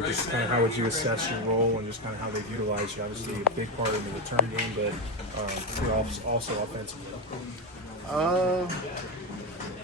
year. Just kind of how would you assess your role and just kind of how they've utilized you? Obviously, a big part of the return game, but you're also offensively.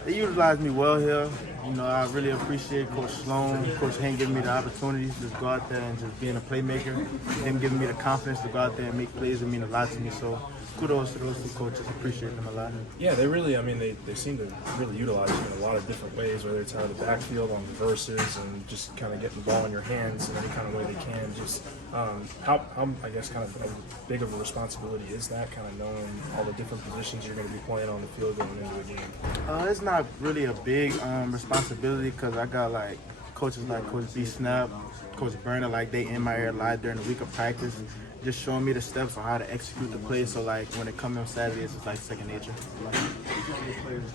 They utilized me well here. You know, I really appreciate Coach Sloan, Coach Hank giving me the opportunities to just go out there and just being a playmaker. Him giving me the confidence to go out there and make plays that mean a lot to me. So kudos to those two coaches. Appreciate them a lot. Yeah, they really, I mean, they seem to really utilize you in a lot of different ways, whether it's out of the backfield on reverses and just kind of getting the ball in your hands in any kind of way they can. Just how I guess, kind of big of a responsibility is that, kind of knowing all the different positions you're going to be playing on the field going into a game? It's not really a big responsibility because I got like coaches like Coach B Snap, Coach Burner, like they in my ear a lot during the week of practice, just showing me the steps on how to execute the play. So like when it comes on Saturdays, it's like second nature.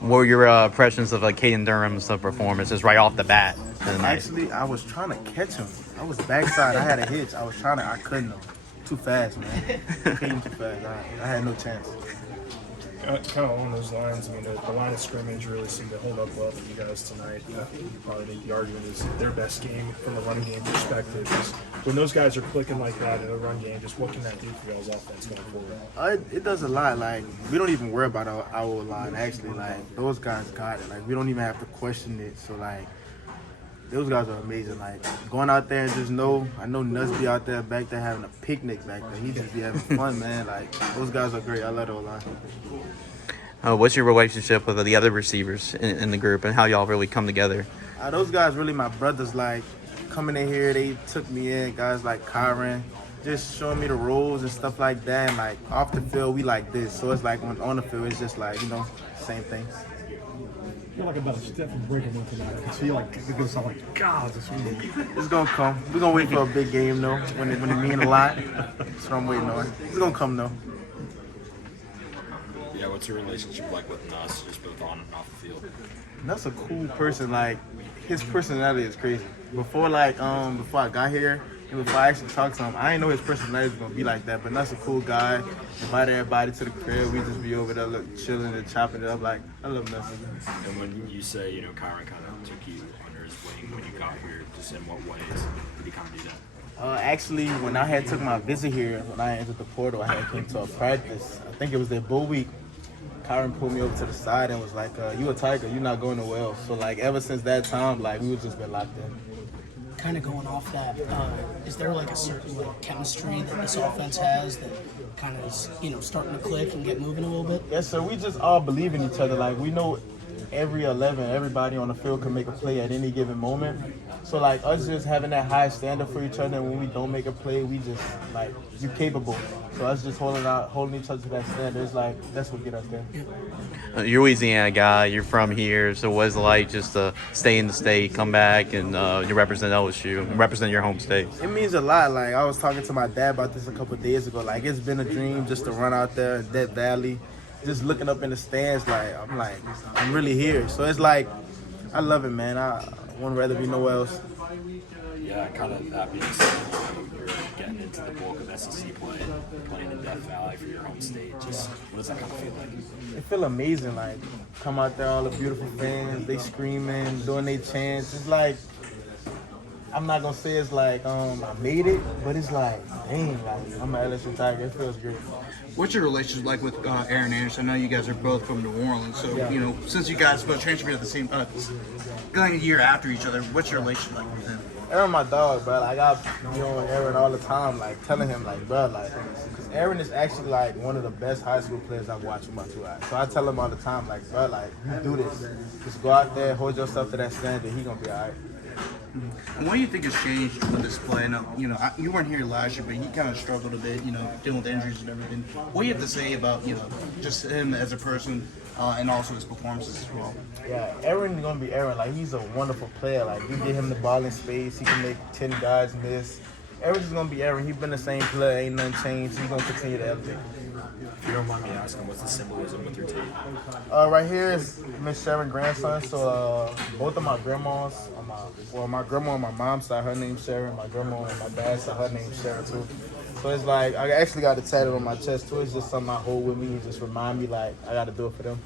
What were your impressions of Caden Durham's performance just right off the bat? Actually, I was trying to catch him. I was backside. I had a hitch. I couldn't though. Too fast, man. Came too fast. I had no chance. Kind of along those lines, I mean, the line of scrimmage really seemed to hold up well for you guys tonight. You probably think the argument is their best game from a running game perspective. Just when those guys are clicking like that in a run game, just what can that do for y'all's offense going forward? It does a lot. Like, we don't even worry about our line, actually. Like, those guys got it. Like, we don't even have to question it. So, like, those guys are amazing. Like, going out there and just I know Nuts be out there back there having a picnic back there. He just be having fun, man. Like, those guys are great. I love the line. What's your relationship with the other receivers in the group and how y'all really come together? Those guys really my brothers. Like, coming in here, they took me in. Guys like Kyron, just showing me the roles and stuff like that. And, like, off the field, we like this. So it's like when on the field, it's just like, same thing. I feel like about a step from breaking one tonight. I can feel like it goes sound like God. It's gonna come. We're gonna wait for a big game though. When it mean a lot. That's what I'm waiting on. It's gonna come though. Yeah, what's your relationship like with Nuss, just both on and off the field? Nuss a cool person. Like, his personality is crazy. Before I got here and before I actually talked to him, I didn't know his personality was gonna be like that. But Nuss a cool guy. Invite everybody to the crib. We just be over there chilling and chopping it up. Like, I love Nuss. And when you say, Kyron kind of took you under his wing when you got here, just in what ways did he kind of do that? Actually, when I had took my visit here, when I entered the portal, I had came to a practice. I think it was their bull week. Kyron pulled me over to the side and was like, you a Tiger, you're not going nowhere else. So, like, ever since that time, like, we've just been locked in. Kind of going off that, is there like a certain chemistry that this offense has that kind of is, starting to click and get moving a little bit? Yes, sir. We just all believe in each other. Like, we know everybody on the field can make a play at any given moment. So, like, us just having that high standard for each other, and when we don't make a play, we just, like, you're capable. So us just holding each other to that standard, it's like, that's what get us there. You're a Louisiana guy. You're from here. So what is it like just to stay in the state, come back, and you represent LSU, and represent your home state? It means a lot. Like, I was talking to my dad about this a couple of days ago. Like, it's been a dream just to run out there in Death Valley, just looking up in the stands. I'm really here. So it's like, I love it, man. I wouldn't rather be nowhere else. Yeah, kind of that being said, you're getting into the bulk of SEC play, playing in Death Valley for your home state. Just what does that kind of feel like? It feel amazing. Like, come out there, all the beautiful fans, they screaming, doing their chants. It's like, I'm not gonna say it's like I made it, but it's like, dang, like I'm an LSU Tiger. It feels great. What's your relationship like with Aaron Anderson? I know you guys are both from New Orleans, so Yeah. Since you guys both transferred at the same going a year after each other, what's your relationship like with him? Aaron, my dog, bro. Like, I be on Aaron all the time, like telling him, like, bro, like, because Aaron is actually like one of the best high school players I've watched with my two eyes. So I tell him all the time, like, bro, like, you do this. Just go out there, hold yourself to that standard. He gonna be all right. And what do you think has changed with this play? And, you weren't here last year, but he kind of struggled a bit, dealing with injuries and everything. What do you have to say about, just him as a person and also his performances as well? Yeah, Aaron gonna be Aaron. Like, he's a wonderful player. Like, you get him the ball in space, he can make 10 guys miss. Aaron's just gonna be Aaron. He's been the same player, ain't nothing changed. He's gonna continue to elevate. If you don't mind me asking, what's the symbolism with your team? Right here is Miss Sharon's grandson. So both of my grandmas, my grandma on my mom's side, her name's Sharon. My grandma on my dad's side, her name's Sharon too. So it's like, I actually got it tatted on my chest too. It's just something I hold with me and just remind me, like, I got to do it for them.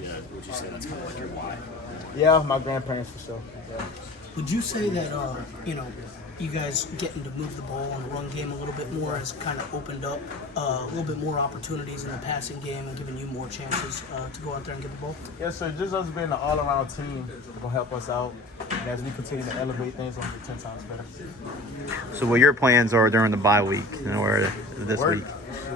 Yeah, would you say that's kind of like your why? Yeah, my grandparents for sure. Yeah. Would you say that, you guys getting to move the ball and run game a little bit more has kind of opened up a little bit more opportunities in the passing game and giving you more chances to go out there and get the ball? Yes, sir. Just us being an all-around team will help us out. And as we continue to elevate things, we'll get 10 times better. So what your plans are during the bye week or this week?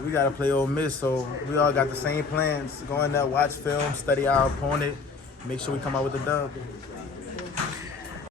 We got to play Ole Miss, so we all got the same plans. Go in there, watch film, study our opponent, make sure we come out with a dub.